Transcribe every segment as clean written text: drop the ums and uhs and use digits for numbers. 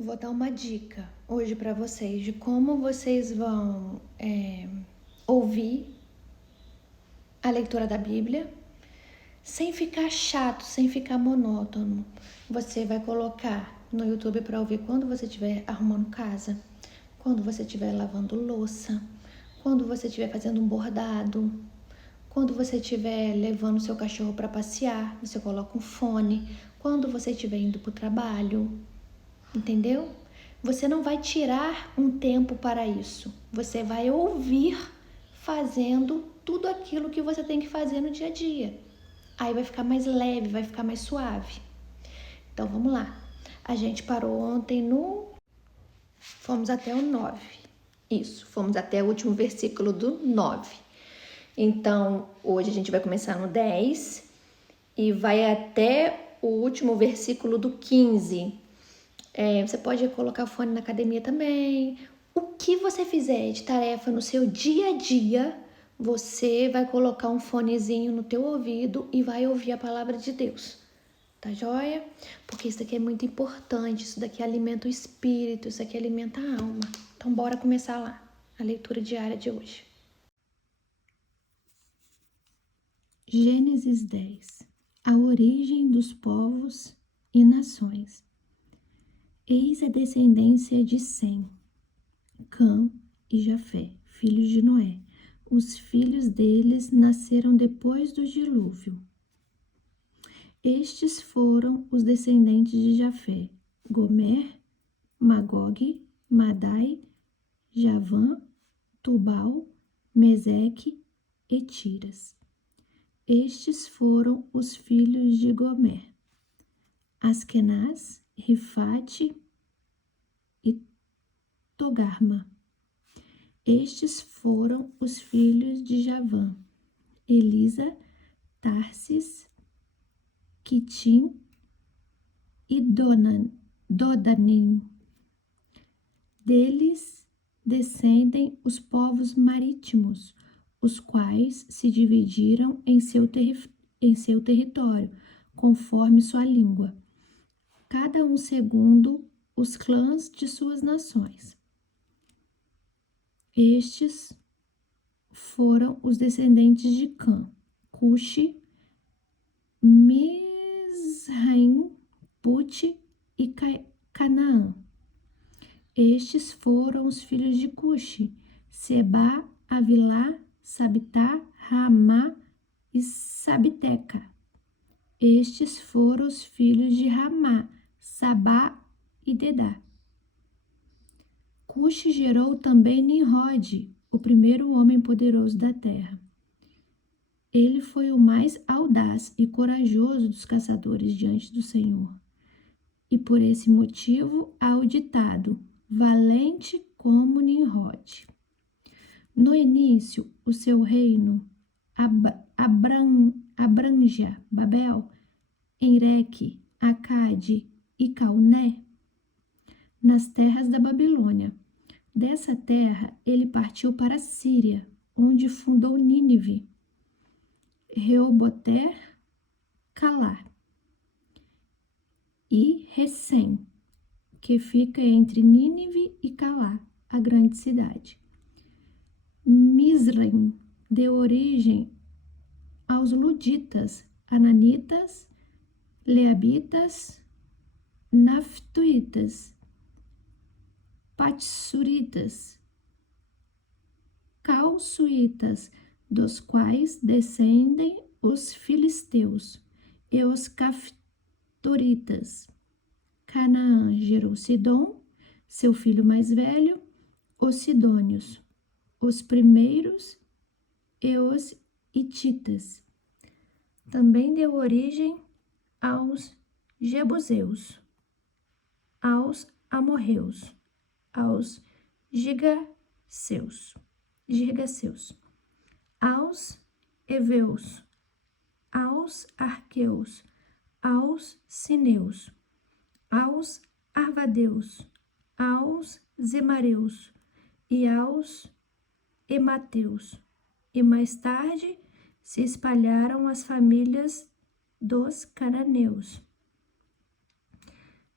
vou dar uma dica hoje para vocês de como vocês vão ouvir a leitura da Bíblia sem ficar chato, sem ficar monótono. Você vai colocar no YouTube para ouvir quando você estiver arrumando casa, quando você estiver lavando louça, quando você estiver fazendo um bordado, quando você estiver levando seu cachorro para passear, você coloca um fone, quando você estiver indo para o trabalho, entendeu? Você não vai tirar um tempo para isso. Você vai ouvir fazendo tudo aquilo que você tem que fazer no dia a dia. Aí vai ficar mais leve, vai ficar mais suave. Então vamos lá. A gente parou ontem Fomos até o 9. Isso, fomos até o último versículo do 9. Então, hoje a gente vai começar no 10 e vai até o último versículo do 15. Você pode colocar o fone na academia também. O que você fizer de tarefa no seu dia a dia, você vai colocar um fonezinho no teu ouvido e vai ouvir a palavra de Deus. Tá joia? Porque isso daqui é muito importante, isso daqui alimenta o espírito, isso aqui alimenta a alma. Então bora começar lá, a leitura diária de hoje. Gênesis 10. A origem dos povos e nações. Eis a descendência de Sem, Cã e Jafé, filhos de Noé. Os filhos deles nasceram depois do dilúvio. Estes foram os descendentes de Jafé: Gomer, Magog, Madai, Javã, Tubal, Meseque e Tiras. Estes foram os filhos de Gomer: Askenaz, Rifate e Togarma. Estes foram os filhos de Javã: Elisa, Tarsis, Quitim e Dodanim. Deles descendem os povos marítimos, os quais se dividiram em seu território, conforme sua língua, cada um segundo os clãs de suas nações. Estes foram os descendentes de Cã: Cuxi, Mizraim, Put e Canaã. Estes foram os filhos de Cuxi: Seba, Avilá, Sabitá, Ramá e Sabiteca. Estes foram os filhos de Ramá: Sabá e Dedá. Cuxi gerou também Nimrode, o primeiro homem poderoso da terra. Ele foi o mais audaz e corajoso dos caçadores diante do Senhor. E por esse motivo há o ditado: valente como Nimrode. No início, o seu reino abrangia Babel, Enreque, Acade e Calné, nas terras da Babilônia. Dessa terra, ele partiu para a Síria, onde fundou Nínive, Reoboter, Calá e Recém, que fica entre Nínive e Calá, a grande cidade. Mizraim deu origem aos luditas, ananitas, leabitas, naftuitas, patsuritas, calçuitas, dos quais descendem os filisteus e os caftoritas. Canaã gerou Sidom, seu filho mais velho, os sidônios, os primeiros e os hititas. Também deu origem aos jebuseus, aos amorreus, aos girgaceus, aos heveus, aos arqueus, aos sineus, aos arvadeus, aos zemareus e aos emateus. E mais tarde se espalharam as famílias dos cananeus.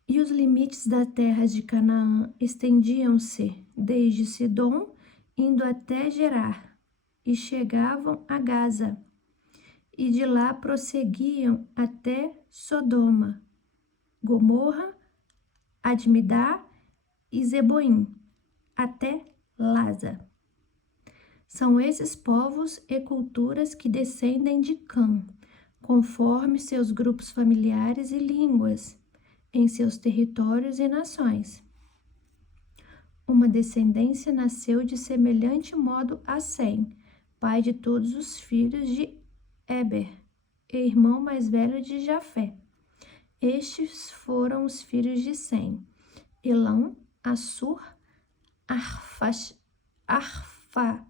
E os limites das terras de Canaã estendiam-se desde Sidom, indo até Gerar, e chegavam a Gaza, e de lá prosseguiam até Sodoma, Gomorra, Admidá e Zeboim, até Laza. São esses povos e culturas que descendem de Cã, conforme seus grupos familiares e línguas, em seus territórios e nações. Uma descendência nasceu de semelhante modo a Sem, pai de todos os filhos de Eber, e irmão mais velho de Jafé. Estes foram os filhos de Sem: Elão, Assur, Arfaxade,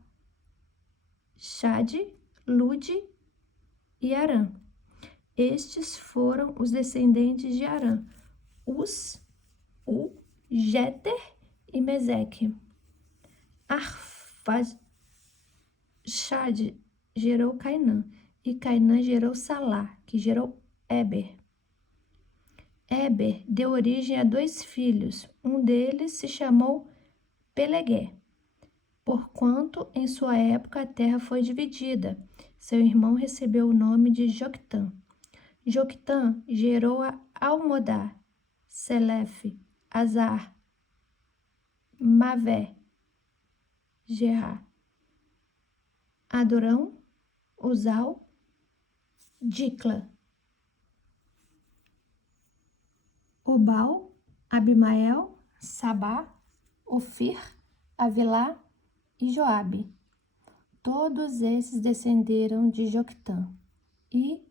Lude e Arã. Estes foram os descendentes de Arã: Us, Jéter e Meseque. Arfaxade gerou Cainã, e Cainã gerou Salá, que gerou Eber. Eber deu origem a 2 filhos, um deles se chamou Pelegué, porquanto em sua época a terra foi dividida. Seu irmão recebeu o nome de Joctã. Joctã gerou a Almodá, Selefe, Azar, Mavé, Gerá, Adorão, Uzal, Dicla, Obal, Abimael, Sabá, Ofir, Avilá e Joabe. Todos esses descenderam de Joctã e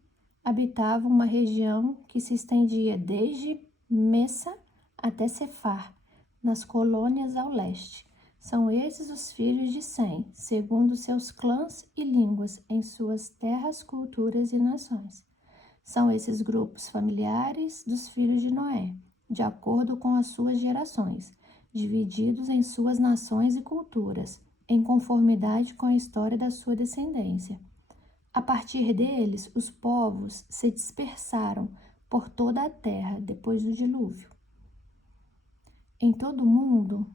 habitavam uma região que se estendia desde Messa até Cefar, nas colônias ao leste. São esses os filhos de Sem, segundo seus clãs e línguas, em suas terras, culturas e nações. São esses grupos familiares dos filhos de Noé, de acordo com as suas gerações, divididos em suas nações e culturas, em conformidade com a história da sua descendência. A partir deles, os povos se dispersaram por toda a terra depois do dilúvio. Em todo o mundo,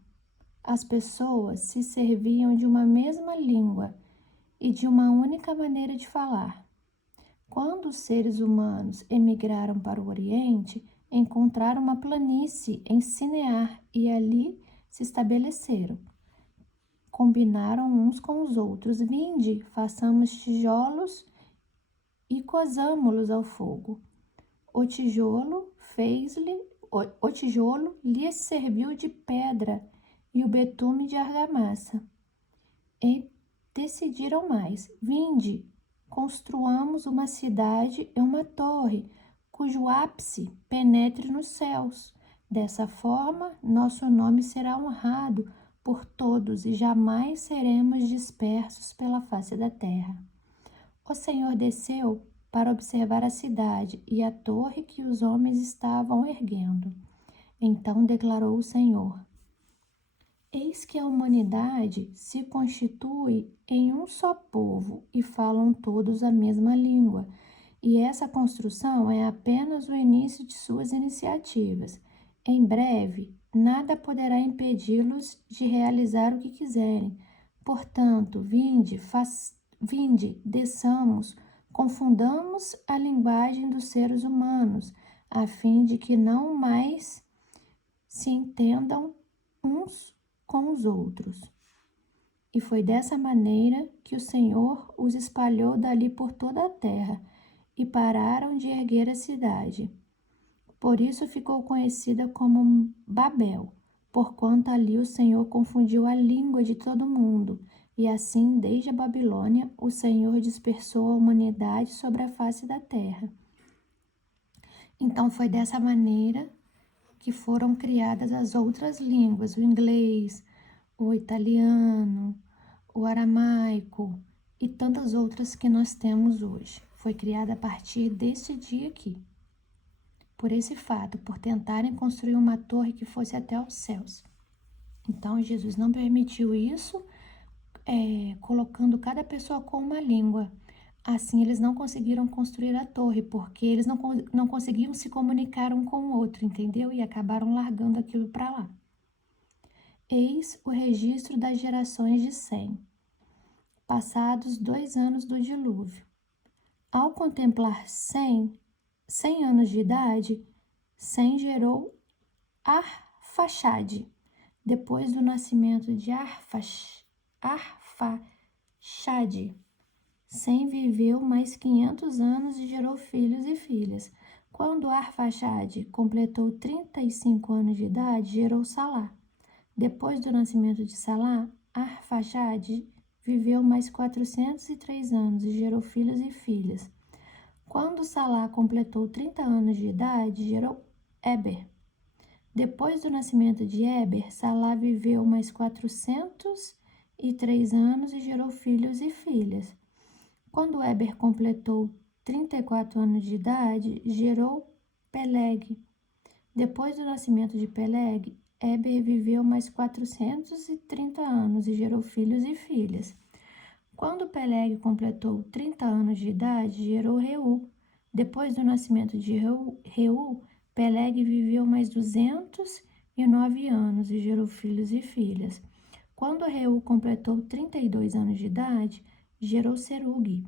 as pessoas se serviam de uma mesma língua e de uma única maneira de falar. Quando os seres humanos emigraram para o Oriente, encontraram uma planície em Sinear e ali se estabeleceram. Combinaram uns com os outros: vinde, façamos tijolos e cozamo-los ao fogo. O tijolo lhes serviu de pedra e o betume de argamassa. E decidiram mais: vinde, construamos uma cidade e uma torre, cujo ápice penetre nos céus. Dessa forma, nosso nome será honrado por todos e jamais seremos dispersos pela face da terra. O Senhor desceu para observar a cidade e a torre que os homens estavam erguendo. Então declarou o Senhor: eis que a humanidade se constitui em um só povo e falam todos a mesma língua. E essa construção é apenas o início de suas iniciativas. Em breve, nada poderá impedi-los de realizar o que quiserem. Portanto, vinde, desçamos, confundamos a linguagem dos seres humanos, a fim de que não mais se entendam uns com os outros. E foi dessa maneira que o Senhor os espalhou dali por toda a terra, e pararam de erguer a cidade. Por isso ficou conhecida como Babel, porquanto ali o Senhor confundiu a língua de todo mundo, e assim, desde a Babilônia, o Senhor dispersou a humanidade sobre a face da terra. Então foi dessa maneira que foram criadas as outras línguas, o inglês, o italiano, o aramaico e tantas outras que nós temos hoje. Foi criada a partir desse dia aqui. Por esse fato, por tentarem construir uma torre que fosse até aos céus. Então, Jesus não permitiu isso, colocando cada pessoa com uma língua. Assim, eles não conseguiram construir a torre, porque eles não conseguiam se comunicar um com o outro, entendeu? E acabaram largando aquilo para lá. Eis o registro das gerações de Sem, passados 2 anos do dilúvio. Ao contemplar cem anos de idade, Sem gerou Arfaxade. Depois do nascimento de Arfaxade, Sem viveu mais 500 anos e gerou filhos e filhas. Quando Arfaxade completou 35 anos de idade, gerou Salá. Depois do nascimento de Salá, Arfaxade viveu mais 403 anos e gerou filhos e filhas. Quando Salá completou 30 anos de idade, gerou Éber. Depois do nascimento de Éber, Salá viveu mais 403 anos e gerou filhos e filhas. Quando Éber completou 34 anos de idade, gerou Peleg. Depois do nascimento de Peleg, Éber viveu mais 430 anos e gerou filhos e filhas. Quando Peleg completou 30 anos de idade, gerou Reu. Depois do nascimento de Reu, Peleg viveu mais 209 anos e gerou filhos e filhas. Quando Reu completou 32 anos de idade, gerou Serug.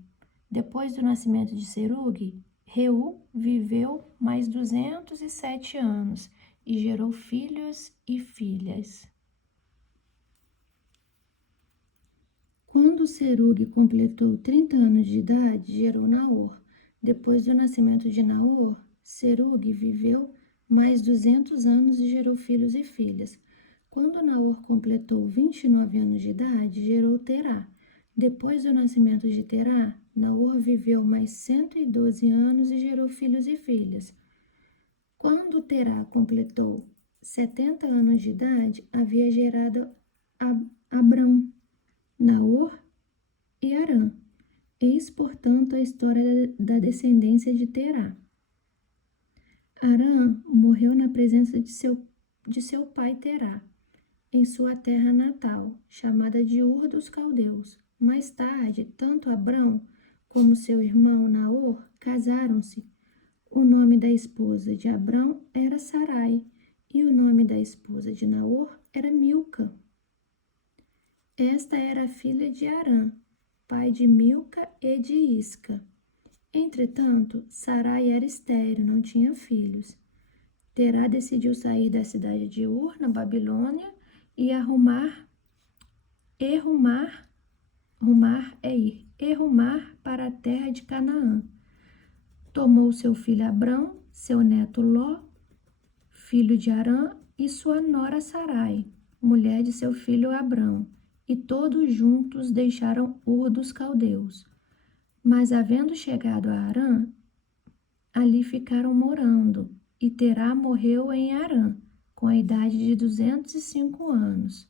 Depois do nascimento de Serug, Reu viveu mais 207 anos e gerou filhos e filhas. Quando Serug completou 30 anos de idade, gerou Naor. Depois do nascimento de Naor, Serug viveu mais 200 anos e gerou filhos e filhas. Quando Naor completou 29 anos de idade, gerou Terá. Depois do nascimento de Terá, Naor viveu mais 112 anos e gerou filhos e filhas. Quando Terá completou 70 anos de idade, havia gerado Abrão, Naor e Harã. Eis, portanto, a história da descendência de Terá. Harã morreu na presença de seu pai Terá, em sua terra natal, chamada de Ur dos Caldeus. Mais tarde, tanto Abrão como seu irmão Naor casaram-se. O nome da esposa de Abrão era Sarai, e o nome da esposa de Naor era Milca. Esta era a filha de Harã, pai de Milca e de Isca. Entretanto, Sarai era estéril, não tinha filhos. Terá decidiu sair da cidade de Ur, na Babilônia, e arrumar para a terra de Canaã. Tomou seu filho Abrão, seu neto Ló, filho de Harã, e sua nora Sarai, mulher de seu filho Abrão, e todos juntos deixaram Ur dos Caldeus. Mas, havendo chegado a Harã, ali ficaram morando, e Terá morreu em Harã, com a idade de 205 anos.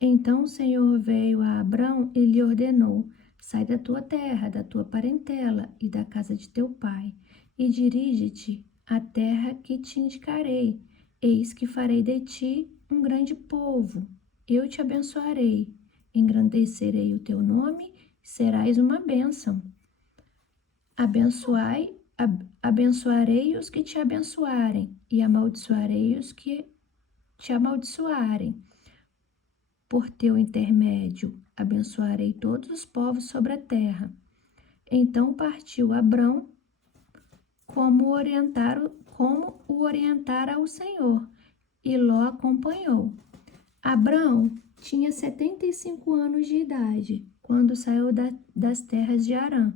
Então o Senhor veio a Abrão e lhe ordenou: sai da tua terra, da tua parentela e da casa de teu pai, e dirige-te à terra que te indicarei. Eis que farei de ti um grande povo. Eu te abençoarei, engrandecerei o teu nome, serás uma bênção. Abençoarei os que te abençoarem, e amaldiçoarei os que te amaldiçoarem. Por teu intermédio, abençoarei todos os povos sobre a terra. Então partiu Abrão, como o orientara o Senhor, e Ló acompanhou. Abrão tinha 75 anos de idade, quando saiu das terras de Harã.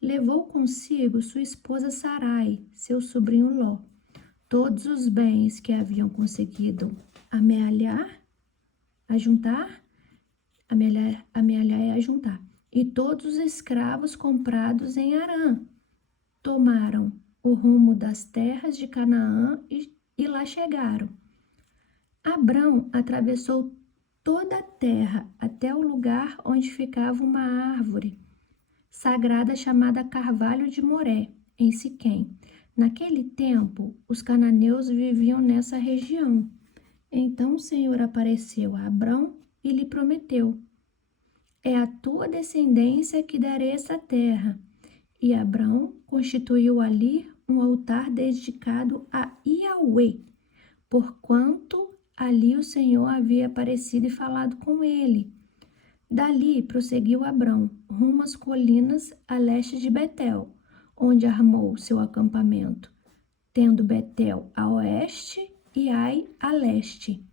Levou consigo sua esposa Sarai, seu sobrinho Ló, todos os bens que haviam conseguido ajuntar, e todos os escravos comprados em Harã. Tomaram o rumo das terras de Canaã e lá chegaram. Abrão atravessou toda a terra até o lugar onde ficava uma árvore sagrada chamada Carvalho de Moré, em Siquém. Naquele tempo, os cananeus viviam nessa região. Então o Senhor apareceu a Abrão e lhe prometeu: é a tua descendência que darei essa terra. E Abrão constituiu ali um altar dedicado a Yahweh, porquanto ali o Senhor havia aparecido e falado com ele. Dali prosseguiu Abrão, rumo às colinas a leste de Betel, onde armou seu acampamento, tendo Betel a oeste e Ai a leste.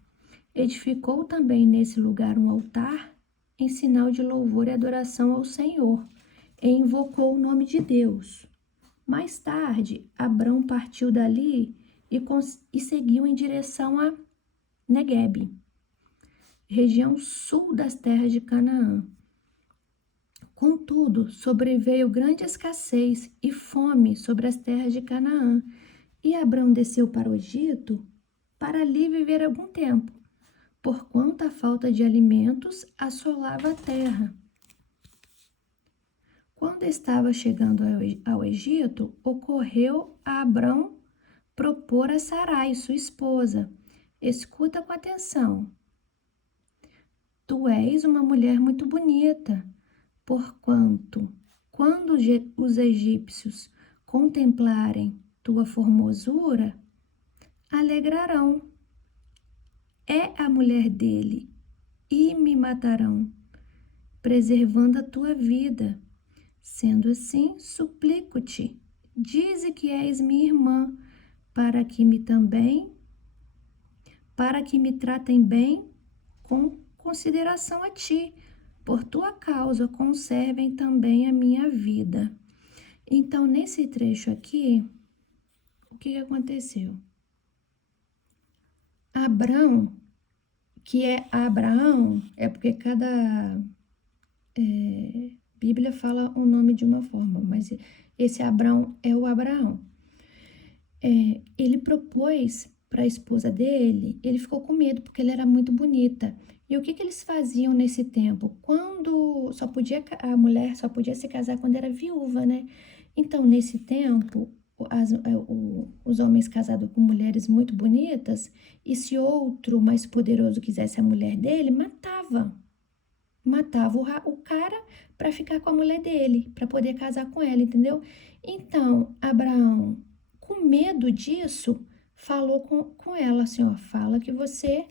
Edificou também nesse lugar um altar em sinal de louvor e adoração ao Senhor, e invocou o nome de Deus. Mais tarde, Abrão partiu dali e seguiu em direção a Neguebe, região sul das terras de Canaã. Contudo, sobreveio grande escassez e fome sobre as terras de Canaã, e Abrão desceu para o Egito para ali viver algum tempo, porquanto a falta de alimentos assolava a terra. Quando estava chegando ao Egito, ocorreu a Abrão propor a Sarai, sua esposa: escuta com atenção. Tu és uma mulher muito bonita, porquanto, quando os egípcios contemplarem tua formosura, alegrarão. É a mulher dele, e me matarão, preservando a tua vida. Sendo assim, suplico-te, dize que és minha irmã, para que me tratem bem com consideração a ti. Por tua causa, conservem também a minha vida. Então, nesse trecho aqui, o que aconteceu? Abrão, que é Abraão, é porque cada Bíblia fala o nome de uma forma, mas esse Abrão é o Abraão. Ele propôs para a esposa dele, ele ficou com medo porque ela era muito bonita. E o que eles faziam nesse tempo? Quando a mulher só podia se casar quando era viúva, né? Então, nesse tempo, os homens casados com mulheres muito bonitas, e se outro mais poderoso quisesse a mulher dele, matava o cara para ficar com a mulher dele, para poder casar com ela, entendeu? Então, Abraão, com medo disso, falou com ela assim, ó, fala que você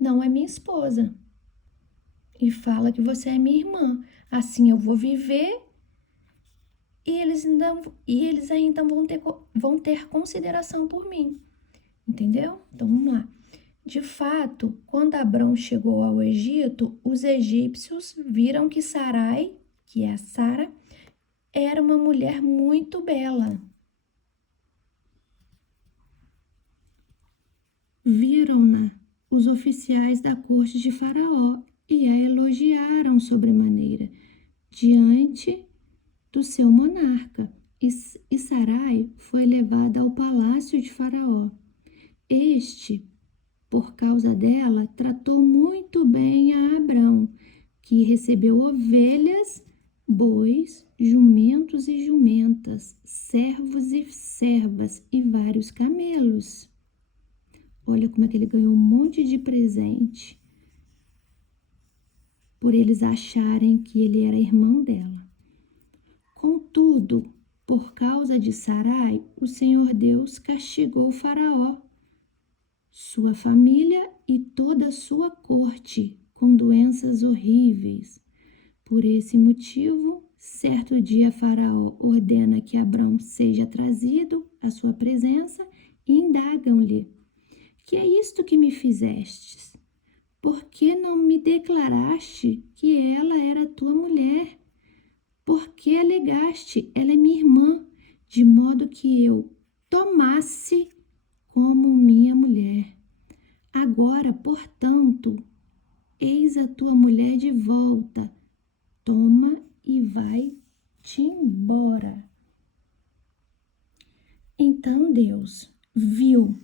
não é minha esposa e fala que você é minha irmã, assim eu vou viver e eles ainda vão ter consideração por mim, entendeu? Então, vamos lá. De fato, quando Abrão chegou ao Egito, os egípcios viram que Sarai, que é a Sara, era uma mulher muito bela. Viram-na os oficiais da corte de Faraó e a elogiaram sobremaneira diante do seu monarca. E Sarai foi levada ao palácio de Faraó. Este, por causa dela, tratou muito bem a Abrão, que recebeu ovelhas, bois, jumentos e jumentas, servos e servas e vários camelos. Olha como é que ele ganhou um monte de presente, por eles acharem que ele era irmão dela. Contudo, por causa de Sarai, o Senhor Deus castigou Faraó, sua família e toda a sua corte com doenças horríveis. Por esse motivo, certo dia Faraó ordena que Abrão seja trazido à sua presença e indagam-lhe: que é isto que me fizestes? Por que não me declaraste que ela era tua mulher? Por que alegaste, ela é minha irmã, de modo que eu tomasse como minha mulher? Agora, portanto, eis a tua mulher de volta. Toma e vai-te embora. Então Deus viu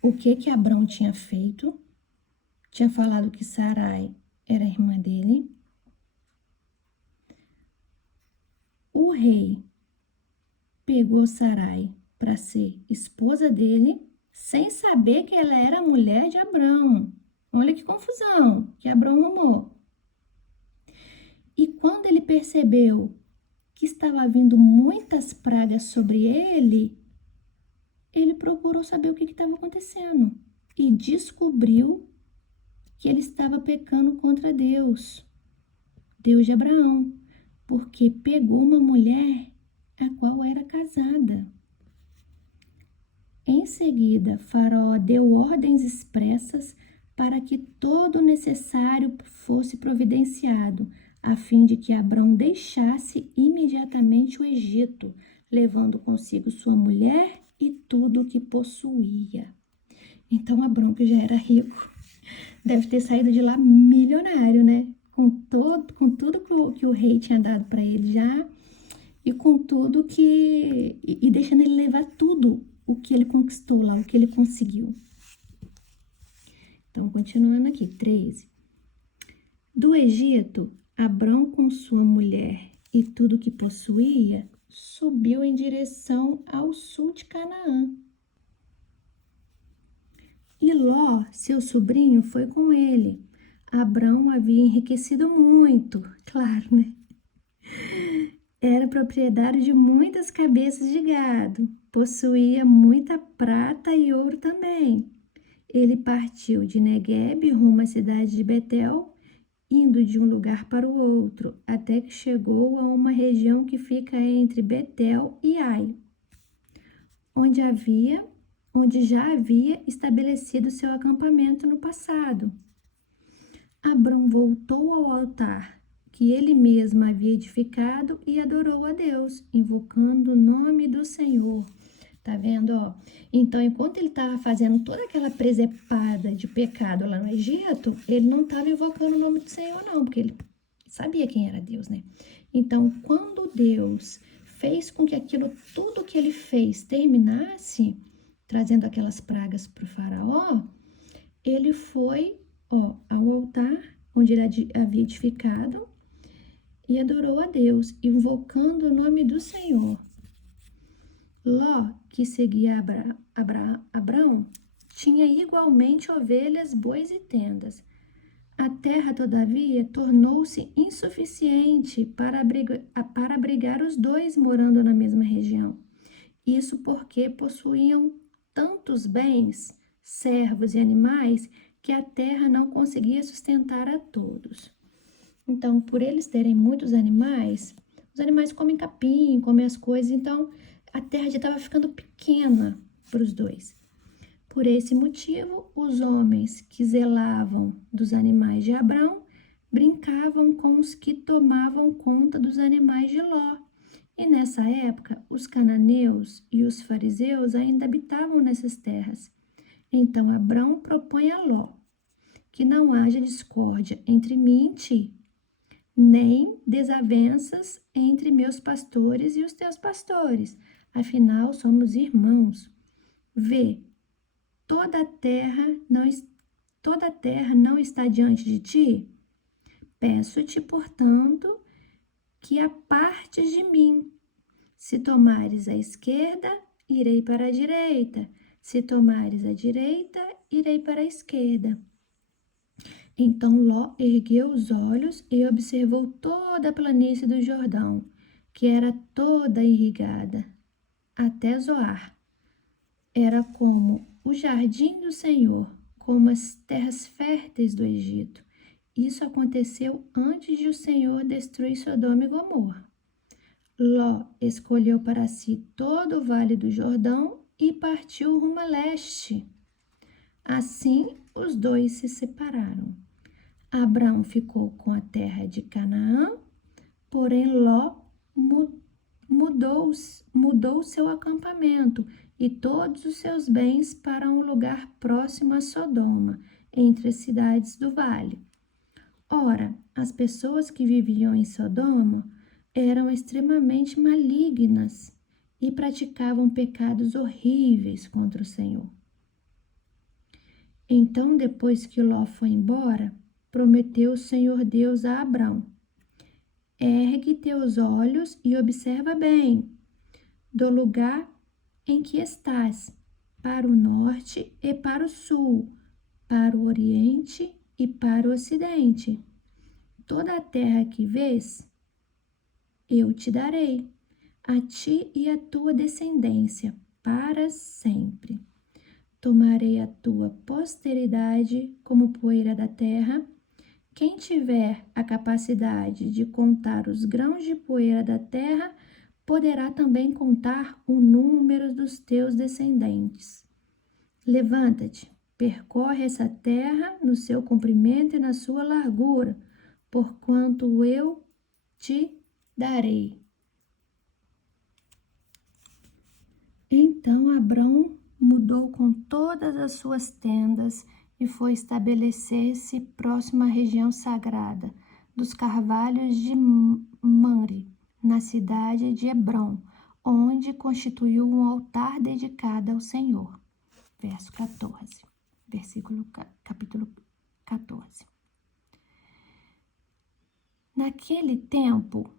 o que Abrão tinha feito, tinha falado que Sarai era irmã dele. O rei pegou Sarai para ser esposa dele, sem saber que ela era mulher de Abrão. Olha que confusão que Abrão arrumou. E quando ele percebeu que estava vindo muitas pragas sobre ele, ele procurou saber o que estava acontecendo e descobriu que ele estava pecando contra Deus, Deus de Abraão, porque pegou uma mulher a qual era casada. Em seguida, Faraó deu ordens expressas para que todo o necessário fosse providenciado, a fim de que Abrão deixasse imediatamente o Egito, levando consigo sua mulher e tudo o que possuía. Então, Abrão, que já era rico, deve ter saído de lá milionário, né? Com tudo que o rei tinha dado para ele já, e com tudo que... E deixando ele levar tudo o que ele conquistou lá, o que ele conseguiu. Então, continuando aqui, 13. Do Egito, Abrão com sua mulher e tudo que possuía, subiu em direção ao sul de Canaã. E Ló, seu sobrinho, foi com ele. Abrão havia enriquecido muito, claro, né? Era proprietário de muitas cabeças de gado, possuía muita prata e ouro também. Ele partiu de Neguebe rumo à cidade de Betel, indo de um lugar para o outro, até que chegou a uma região que fica entre Betel e Ai, onde já havia estabelecido seu acampamento no passado. Abrão voltou ao altar que ele mesmo havia edificado e adorou a Deus, invocando o nome do Senhor. Tá vendo, ó? Então, enquanto ele estava fazendo toda aquela presepada de pecado lá no Egito, ele não estava invocando o nome do Senhor, não, porque ele sabia quem era Deus, né? Então, quando Deus fez com que aquilo, tudo que ele fez, terminasse, trazendo aquelas pragas para o faraó, ele foi, ó, ao altar onde ele havia edificado e adorou a Deus, invocando o nome do Senhor. Ló, que seguia Abrão, tinha igualmente ovelhas, bois e tendas. A terra, todavia, tornou-se insuficiente para abrigar os dois morando na mesma região. Isso porque possuíam tantos bens, servos e animais, que a terra não conseguia sustentar a todos. Então, por eles terem muitos animais, os animais comem capim, comem as coisas, então a terra já estava ficando pequena para os dois. Por esse motivo, os homens que zelavam dos animais de Abrão brincavam com os que tomavam conta dos animais de Ló. E nessa época, os cananeus e os fariseus ainda habitavam nessas terras. Então Abrão propõe a Ló que não haja discórdia entre mim e ti, nem desavenças entre meus pastores e os teus pastores. Afinal, somos irmãos. Vê, toda a terra não está diante de ti? Peço-te, portanto, que apartes de mim. Se tomares a esquerda, irei para a direita. Se tomares a direita, irei para a esquerda. Então Ló ergueu os olhos e observou toda a planície do Jordão, que era toda irrigada, até Zoar. Era como o jardim do Senhor, como as terras férteis do Egito. Isso aconteceu antes de o Senhor destruir Sodoma e Gomorra. Ló escolheu para si todo o vale do Jordão e partiu rumo a leste. Assim, os dois se separaram. Abrão ficou com a terra de Canaã, porém Ló mudou seu acampamento e todos os seus bens para um lugar próximo a Sodoma, entre as cidades do vale. Ora, as pessoas que viviam em Sodoma eram extremamente malignas e praticavam pecados horríveis contra o Senhor. Então, depois que Ló foi embora, prometeu o Senhor Deus a Abrão: ergue teus olhos e observa bem do lugar em que estás, para o norte e para o sul, para o oriente e para o ocidente. toda a terra que vês, eu te darei, a ti e à tua descendência, para sempre. Tomarei a tua posteridade como poeira da terra. Quem tiver a capacidade de contar os grãos de poeira da terra, poderá também contar o número dos teus descendentes. Levanta-te, percorre essa terra no seu comprimento e na sua largura, porquanto eu te darei. Então Abrão mudou com todas as suas tendas e foi estabelecer-se próximo à região sagrada dos carvalhos de Mamre, na cidade de Hebrom, onde constituiu um altar dedicado ao Senhor. Verso 14, capítulo 14. Naquele tempo,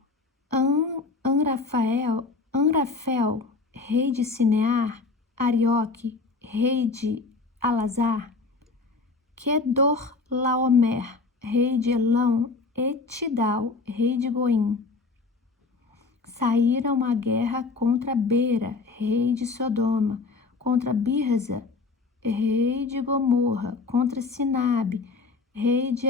Anrafel, rei de Sinear, Arioque, rei de Alazar, Kedorlaomer, rei de Elão, e Tidal, rei de Goim, saíram à guerra contra Bera, rei de Sodoma, contra Birza, rei de Gomorra, contra Sinabe, rei de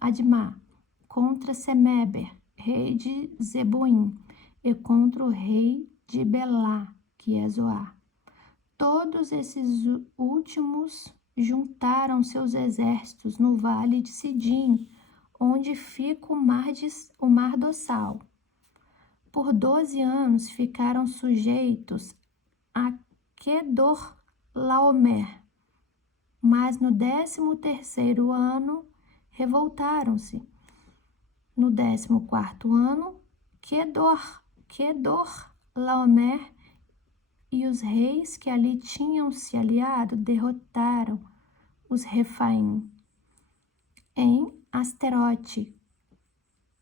Admá, contra Semeber, rei de Zeboim, e contra o rei de Belá, que é Zoar. Todos esses últimos juntaram seus exércitos no vale de Sidim, onde fica o mar do Sal. Por 12 anos ficaram sujeitos a Kedorlaomer, mas no 13º ano revoltaram-se. No 14º ano, Kedorlaomer e os reis que ali tinham se aliado derrotaram os Refaim em Asterote,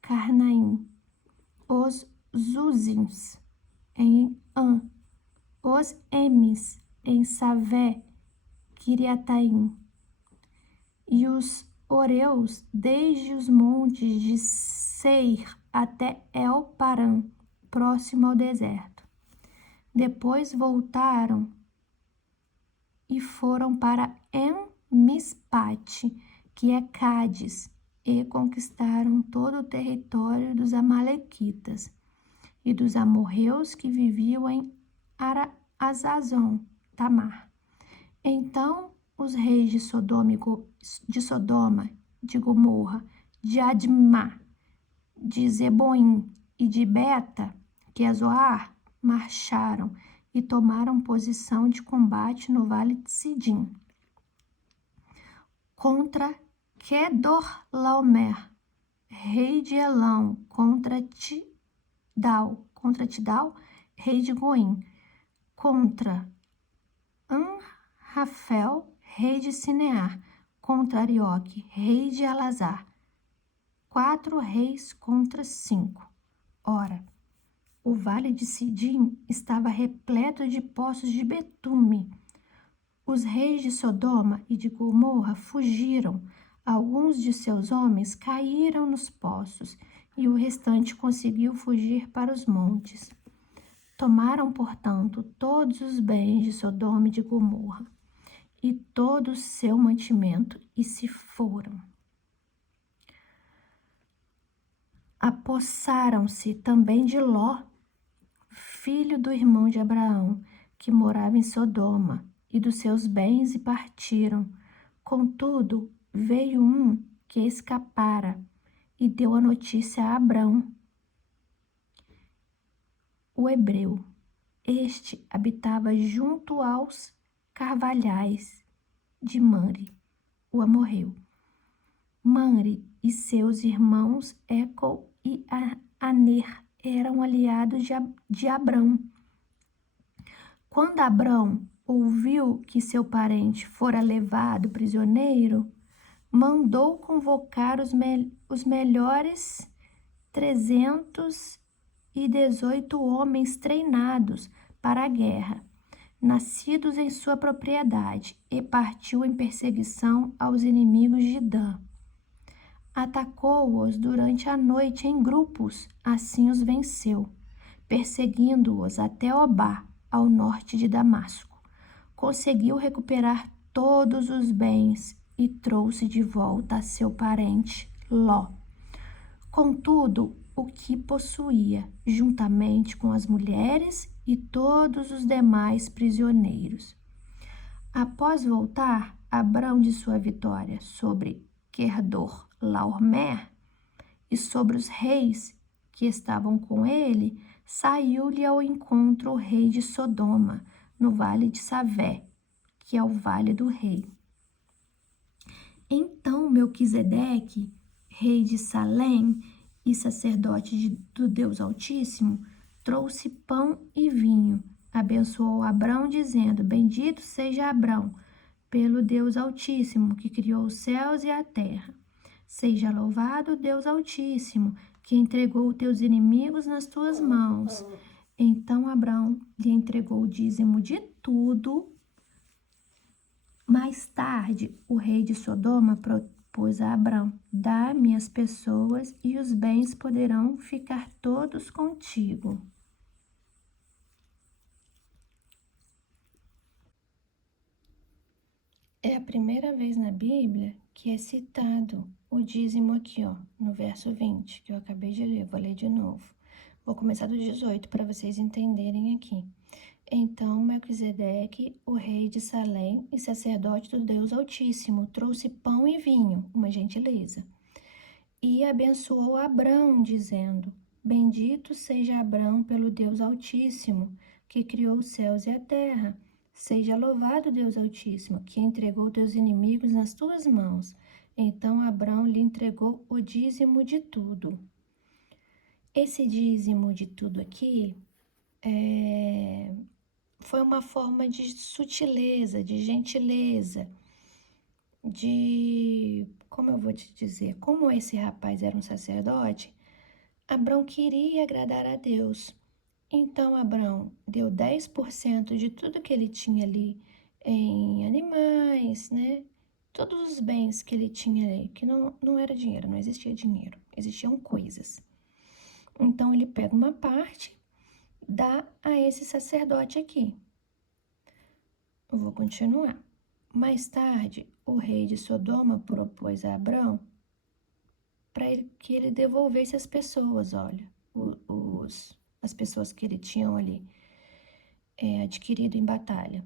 Carnaim, os Zuzins em An, os Emis em Savé, Kiriataim, e os Oreus desde os montes de Seir até El-Paran, próximo ao deserto. Depois voltaram e foram para En-Mispate, que é Cádiz, e conquistaram todo o território dos amalequitas e dos amorreus que viviam em Azazon, Tamar. Então os reis de Sodoma, de Gomorra, de Admá, de Zeboim e de Beta, que é Zoar, marcharam e tomaram posição de combate no vale de Sidim contra Kedorlaomer, rei de Elão, contra Tidal, rei de Goim, contra Anrafel, rei de Sinear, contra Arioque, rei de Alazar. 4 reis contra 5. Ora, o vale de Sidim estava repleto de poços de betume. Os reis de Sodoma e de Gomorra fugiram. Alguns de seus homens caíram nos poços e o restante conseguiu fugir para os montes. Tomaram, portanto, todos os bens de Sodoma e de Gomorra e todo o seu mantimento e se foram. Apossaram-se também de Ló, filho do irmão de Abraão, que morava em Sodoma, e dos seus bens, e partiram. Contudo, veio um que escapara e deu a notícia a Abrão, o hebreu. Este habitava junto aos carvalhais de Mamre, o amorreu. Mamre e seus irmãos Ecol e Aner eram aliados de Abrão. Quando Abrão ouviu que seu parente fora levado prisioneiro, mandou convocar os melhores 318 homens treinados para a guerra, nascidos em sua propriedade, e partiu em perseguição aos inimigos de Dan. Atacou-os durante a noite em grupos, assim os venceu, perseguindo-os até Obá, ao norte de Damasco. Conseguiu recuperar todos os bens e trouxe de volta a seu parente Ló. Contudo, o que possuía, juntamente com as mulheres e todos os demais prisioneiros. Após voltar, Abrão de sua vitória sobre Querdor Laomer e sobre os reis que estavam com ele, saiu-lhe ao encontro o rei de Sodoma, no vale de Savé, que é o vale do rei. Então Melquisedeque, rei de Salém e sacerdote do Deus Altíssimo, trouxe pão e vinho, abençoou Abrão, dizendo: Bendito seja Abrão, pelo Deus Altíssimo, que criou os céus e a terra. Seja louvado o Deus Altíssimo, que entregou teus inimigos nas tuas mãos. Então Abrão lhe entregou o dízimo de tudo. Mais tarde, o rei de Sodoma propôs a Abrão: Dá-me as pessoas e os bens poderão ficar todos contigo. É a primeira vez na Bíblia que é citado o dízimo aqui, ó, no verso 20, que eu acabei de ler. Vou ler de novo. Vou começar do 18 para vocês entenderem aqui. Então Melquisedeque, o rei de Salém e sacerdote do Deus Altíssimo, trouxe pão e vinho, uma gentileza, e abençoou Abrão, dizendo: Bendito seja Abrão pelo Deus Altíssimo, que criou os céus e a terra. Seja louvado Deus Altíssimo, que entregou teus inimigos nas tuas mãos. Então Abrão lhe entregou o dízimo de tudo. Esse dízimo de tudo aqui foi uma forma de sutileza, de gentileza, como eu vou te dizer, como esse rapaz era um sacerdote, Abrão queria agradar a Deus. Então Abrão deu 10% de tudo que ele tinha ali em animais, né? Todos os bens que ele tinha ali, que não era dinheiro, não existia dinheiro, existiam coisas. Então ele pega uma parte, dá a esse sacerdote aqui. Eu vou continuar. Mais tarde, o rei de Sodoma propôs a Abrão para que ele devolvesse as pessoas, olha, as pessoas que ele tinha ali adquirido em batalha.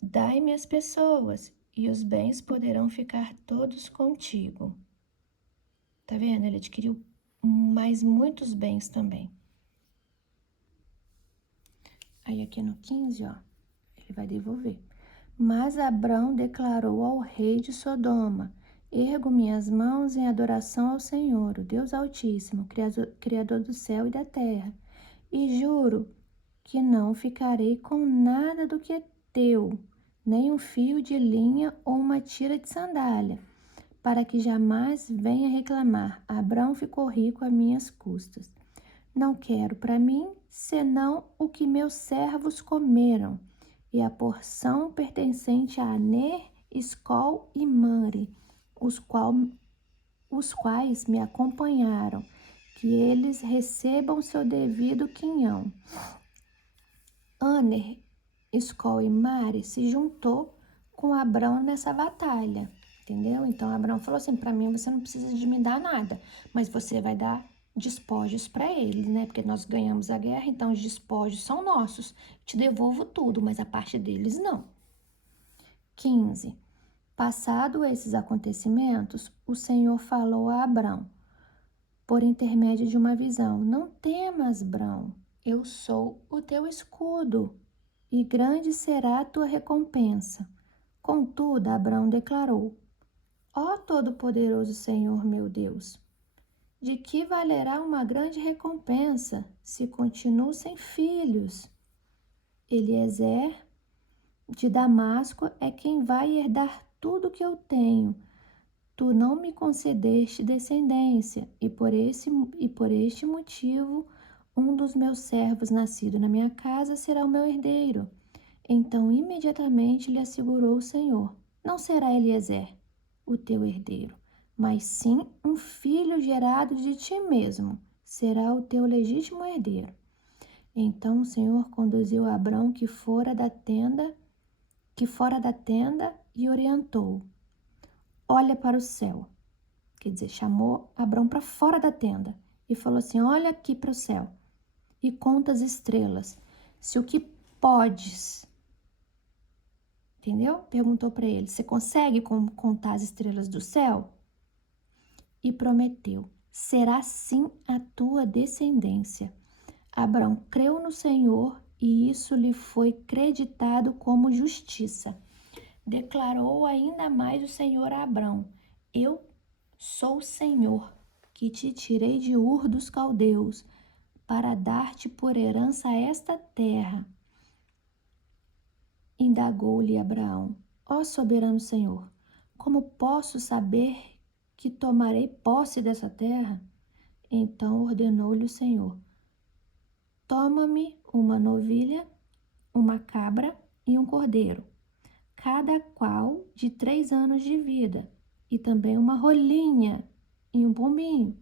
Dai-me as pessoas e os bens poderão ficar todos contigo. Tá vendo? Ele adquiriu mais muitos bens também. Aí aqui no 15, ó, ele vai devolver. Mas Abrão declarou ao rei de Sodoma: Ergo minhas mãos em adoração ao Senhor, o Deus Altíssimo, Criador do céu e da terra, e juro que não ficarei com nada do que é teu, nem um fio de linha ou uma tira de sandália, para que jamais venha reclamar: Abrão ficou rico a minhas custas. Não quero para mim senão o que meus servos comeram, e a porção pertencente a Aner, Escol e Mare, os quais me acompanharam, que eles recebam seu devido quinhão. Aner, Escol e Mare se juntou com Abrão nessa batalha, entendeu? Então Abrão falou assim: para mim você não precisa de me dar nada, mas você vai dar despojos para eles, né? Porque nós ganhamos a guerra, então os despojos são nossos. Te devolvo tudo, mas a parte deles não. 15. Passado esses acontecimentos, o Senhor falou a Abrão, por intermédio de uma visão: Não temas, Abrão, eu sou o teu escudo, e grande será a tua recompensa. Contudo, Abrão declarou: Ó Todo-Poderoso Senhor meu Deus, de que valerá uma grande recompensa se continuo sem filhos? Eliezer de Damasco é quem vai herdar tudo que eu tenho. Tu não me concedeste descendência, e por este motivo, um dos meus servos nascido na minha casa será o meu herdeiro. Então, imediatamente lhe assegurou o Senhor: Não será Eliezer o teu herdeiro, mas sim um filho gerado de ti mesmo, será o teu legítimo herdeiro. Então o Senhor conduziu Abrão que fora da tenda e orientou: olha para o céu. Quer dizer, chamou Abrão para fora da tenda e falou assim: olha aqui para o céu e conta as estrelas, se o que podes. Entendeu? Perguntou para ele: você consegue contar as estrelas do céu? E prometeu: será sim a tua descendência. Abrão creu no Senhor e isso lhe foi creditado como justiça. Declarou ainda mais o Senhor a Abrão: eu sou o Senhor, que te tirei de Ur dos Caldeus, para dar-te por herança esta terra. Indagou-lhe Abraão: ó soberano Senhor, como posso saber que tomarei posse dessa terra? Então ordenou-lhe o Senhor: toma-me uma novilha, uma cabra e um cordeiro, cada qual de 3 anos de vida, e também uma rolinha e um pombinho.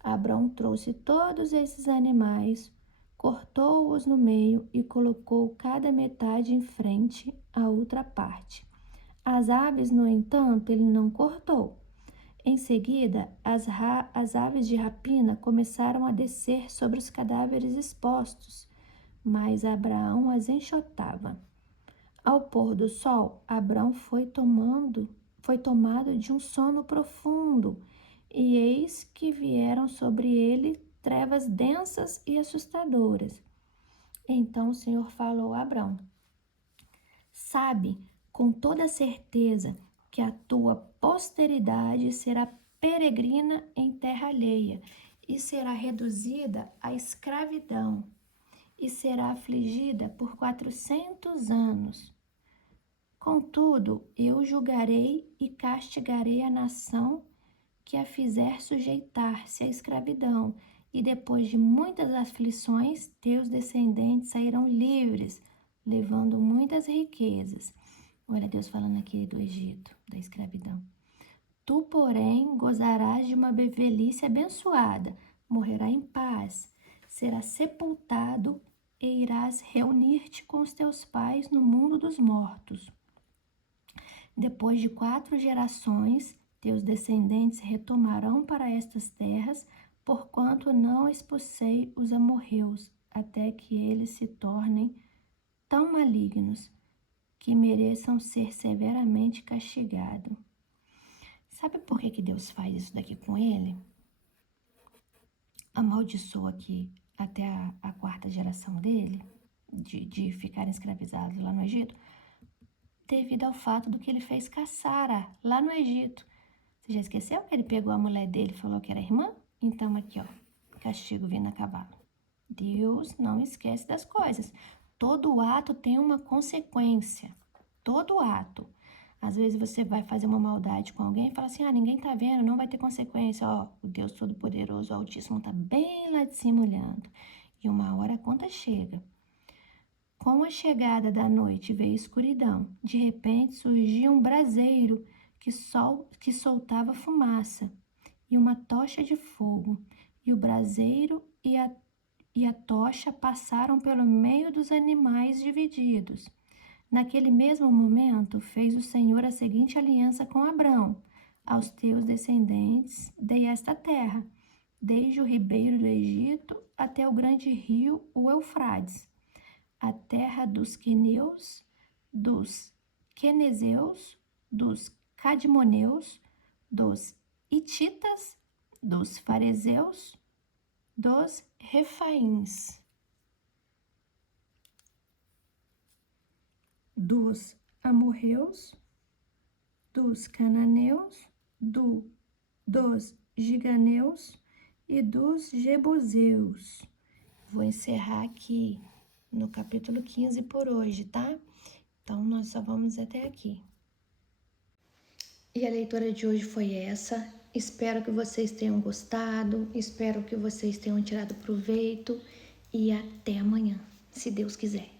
Abrão trouxe todos esses animais, cortou-os no meio e colocou cada metade em frente à outra parte. As aves, no entanto, ele não cortou. Em seguida, as aves de rapina começaram a descer sobre os cadáveres expostos, mas Abraão as enxotava. Ao pôr do sol, Abrão foi tomado de um sono profundo, e eis que vieram sobre ele trevas densas e assustadoras. Então o Senhor falou a Abrão: sabe com toda certeza que a tua posteridade será peregrina em terra alheia e será reduzida à escravidão e será afligida por 400 anos. Contudo, eu julgarei e castigarei a nação que a fizer sujeitar-se à escravidão, e depois de muitas aflições, teus descendentes sairão livres, levando muitas riquezas. Olha Deus falando aqui do Egito, da escravidão. Tu, porém, gozarás de uma velhice abençoada, morrerás em paz, serás sepultado e irás reunir-te com os teus pais no mundo dos mortos. Depois de 4 gerações, teus descendentes retomarão para estas terras, porquanto não expulsei os amorreus, até que eles se tornem tão malignos que mereçam ser severamente castigados. Sabe por que Deus faz isso daqui com ele? Amaldiçoa aqui até a 4ª geração dele, de ficarem escravizados lá no Egito, devido ao fato do que ele fez com a Sara, lá no Egito. Você já esqueceu que ele pegou a mulher dele e falou que era irmã? Então aqui, ó, castigo vindo a cavalo. Deus não esquece das coisas. Todo ato tem uma consequência. Todo ato. Às vezes você vai fazer uma maldade com alguém e fala assim, ninguém tá vendo, não vai ter consequência. Ó, o Deus Todo-Poderoso, o Altíssimo, tá bem lá de cima olhando. E uma hora a conta chega. Com a chegada da noite veio escuridão. De repente surgiu um braseiro que soltava fumaça e uma tocha de fogo. E o braseiro e a tocha passaram pelo meio dos animais divididos. Naquele mesmo momento fez o Senhor a seguinte aliança com Abrão: aos teus descendentes dei esta terra, desde o ribeiro do Egito até o grande rio, o Eufrates, a terra dos queneus, dos quenezeus, dos cadmoneus, dos hititas, dos fariseus, dos refaíns, dos amorreus, dos cananeus, dos giganeus e dos jebuseus. Vou encerrar aqui no capítulo 15 por hoje, tá? Então, nós só vamos até aqui. E a leitura de hoje foi essa. Espero que vocês tenham gostado, espero que vocês tenham tirado proveito e até amanhã, se Deus quiser.